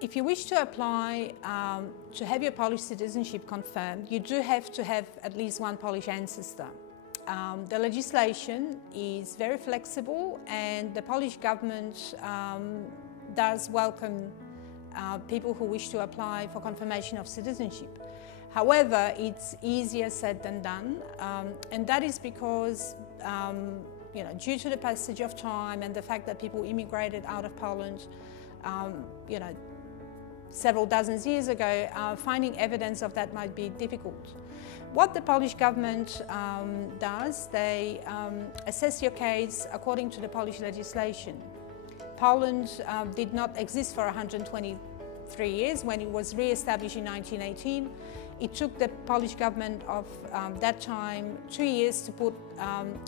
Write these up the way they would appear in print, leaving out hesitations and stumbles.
If you wish to apply to have your Polish citizenship confirmed, you do have to have at least one Polish ancestor. The legislation is very flexible, and the Polish government does welcome people who wish to apply for confirmation of citizenship. However, it's easier said than done, and that is because due to the passage of time and the fact that people immigrated out of Poland several dozens years ago, finding evidence of that might be difficult. What the Polish government does, they assess your case according to the Polish legislation. Poland did not exist for 123 years. When it was re-established in 1918, it took the Polish government of that time 2 years to put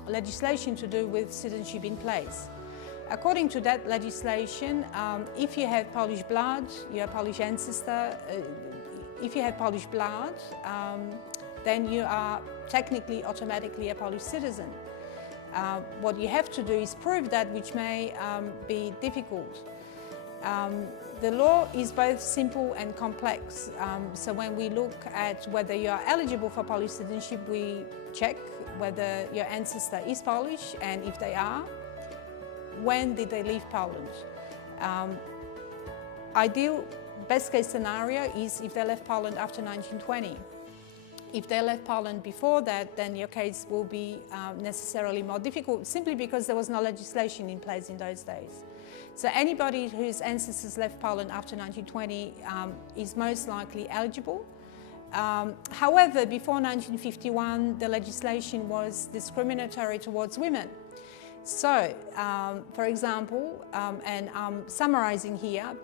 legislation to do with citizenship in place. According to that legislation, if you have Polish blood, you're a Polish ancestor, if you have Polish blood, then you are technically automatically a Polish citizen. What you have to do is prove that, which may be difficult. The law is both simple and complex. So when we look at whether you are eligible for Polish citizenship, we check whether your ancestor is Polish, and if they are, when did they leave Poland? Ideal, best case scenario is if they left Poland after 1920. If they left Poland before that, then your case will be necessarily more difficult, simply because there was no legislation in place in those days. So anybody whose ancestors left Poland after 1920 is most likely eligible. However, before 1951, the legislation was discriminatory towards women. So, for example, and I'm summarizing here,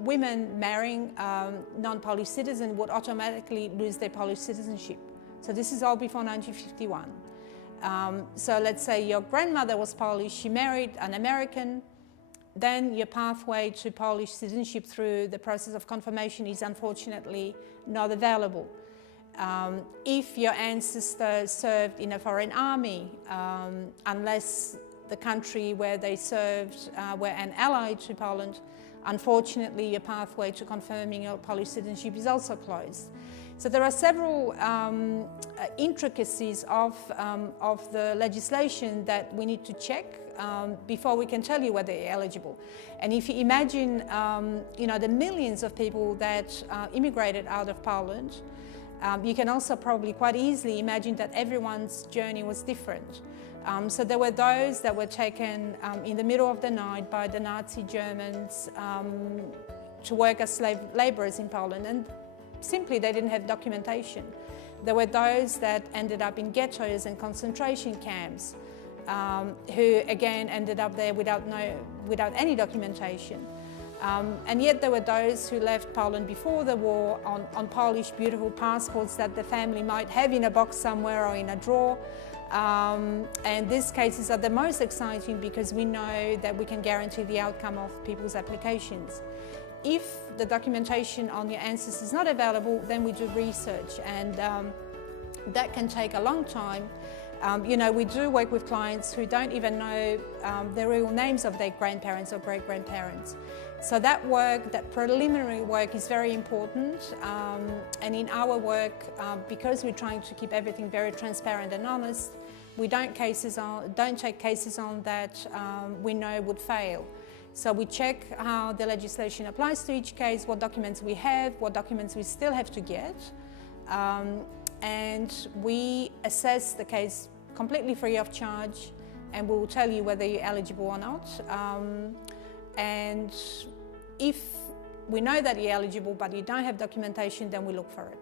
women marrying non-Polish citizens would automatically lose their Polish citizenship. So this is all before 1951. So let's say your grandmother was Polish, she married an American, then your pathway to Polish citizenship through the process of confirmation is unfortunately not available. If your ancestor served in a foreign army, unless the country where they served were an ally to Poland, unfortunately your pathway to confirming your Polish citizenship is also closed. So there are several intricacies of the legislation that we need to check before we can tell you whether you're eligible. And if you imagine the millions of people that immigrated out of Poland, you can also probably quite easily imagine that everyone's journey was different. So there were those that were taken in the middle of the night by the Nazi Germans to work as slave laborers in Poland, and simply they didn't have documentation. There were those that ended up in ghettos and concentration camps, who again ended up there without any documentation. And yet there were those who left Poland before the war on Polish beautiful passports that the family might have in a box somewhere or in a drawer. And these cases are the most exciting because we know that we can guarantee the outcome of people's applications. If the documentation on your ancestors is not available, then we do research, and that can take a long time. We do work with clients who don't even know the real names of their grandparents or great-grandparents. So that work, that preliminary work, is very important. And in our work, because we're trying to keep everything very transparent and honest, we don't take cases on that we know would fail. So we check how the legislation applies to each case, what documents we have, what documents we still have to get, and we assess the case completely free of charge, and we will tell you whether you're eligible or not. And if we know that you're eligible but you don't have documentation, then we look for it.